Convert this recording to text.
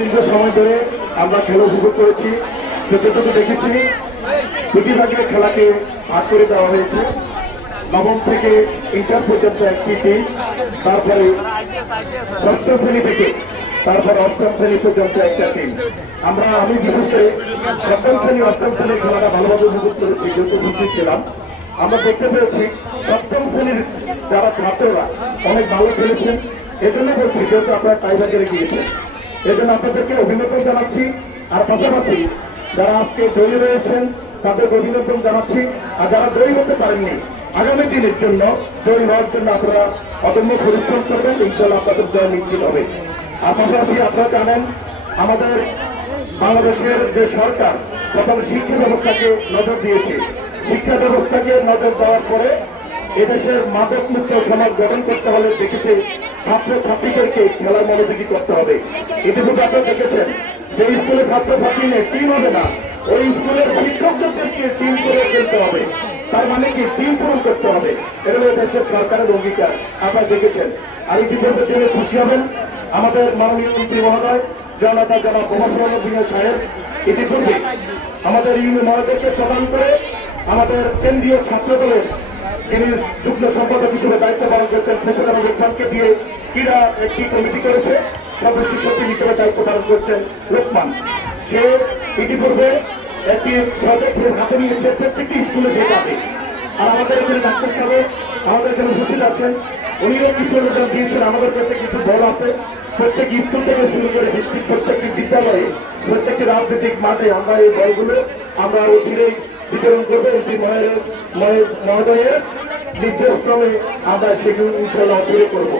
দীর্ঘ সময় ধরে আমরা খেলা উপভোগ করেছি। যতটুকু দেখেছি দুটি ভাগে খেলাকে ভাগ করে দেওয়া হয়েছে। নবম থেকে ইন্টার পর্যন্ত একটি টিম, তারপরে ষষ্ঠ শ্রেণী থেকে তারপর অষ্টম শ্রেণী পর্যন্ত একটা টিম। আমি বিশেষ করে সপ্তম শ্রেণী অষ্টম শ্রেণীর খেলাটা ভালোভাবে উপভোগ করেছি, যেহেতু উপস্থিত ছিলাম। আমরা দেখতে পেয়েছি সপ্তম শ্রেণীর যারা ছাত্ররা অনেক ভালো খেলেছেন। এজন্য বলছি, যেহেতু আপনারা টাইব্রেকারে গিয়েছেন, এজন্য আপনাদেরকে অভিনন্দন জানাচ্ছি। আর পাশাপাশি যারা আজকে জয়ী রয়েছেন তাদের অভিনন্দন জানাচ্ছি। আর যারা জয়ী হতে পারেননি, আগামী দিনের জন্য জয়ী হওয়ার জন্য আপনারা অদম্য পরিশ্রম করবেন, ইনশাআল্লাহ আপনাদের জয় নিশ্চিত হবে। আর পাশাপাশি আপনারা জানেন আমাদের বাংলাদেশের যে সরকার প্রথম শিক্ষা ব্যবস্থাকে নজর দিয়েছে। শিক্ষা ব্যবস্থাকে নজর দেওয়ার পরে এদেশের মাদক মুক্ত সমাজ গঠন করতে হলে দেখেছে ছাত্র ছাত্রীদেরকে খেলার মনোযোগী করতে হবে। ইতিমধ্যে আপনারা দেখেছেন যে স্কুলে ছাত্রছাত্রী নিয়ে টিম হবে না, ওই স্কুলের শিক্ষকদেরকে টিম করে ফেলতে হবে। তার মানে কি টিম পূরণ করতে হবে। এটা হলো দেশের সরকারের অঙ্গীকার, আপনারা দেখেছেন। আর ইতিমধ্যে তিনি খুশি হবেন আমাদের মাননীয় মন্ত্রী মহোদয় জনতা জনাব মোহাম্মদ সাহেব ইতিপূর্বে আমাদের ইউনি মহোদয়কে প্রদান করে আমাদের কেন্দ্রীয় ছাত্র দলের যিনি যুগ্ম সম্পাদক হিসেবে দায়িত্ব পালন করছেন ফেসর আহমেদ খানকে দিয়ে ক্রীড়া একটি কমিটি করেছে। সদস্য সচিব হিসেবে দায়িত্ব পালন করছেন লোকমান। সে ইতিপূর্বে একটি প্রজেক্ট হাতে নিয়েছে, প্রত্যেকটি স্কুলে সে যাবে। আর আমাদের এখানে ডাক্তার সাহেব আমাদের এখানে উপস্থিত আছেন, উনিও কিছু অনুদান দিয়েছেন। আমাদের কাছে কিছু দল আছে, প্রত্যেক স্কুল থেকে শুরু করে ভিত্তিক প্রত্যেকটি বিদ্যালয়ে প্রত্যেকটি রাজনৈতিক মাঠে আমরা এই দলগুলো আমরা অচিরেই বিতরণ করবো। এটি মহোদয়ের নির্দেশ ক্রমে আমরা সেগুলো ইনশাল্লাহ অচিরে করবো।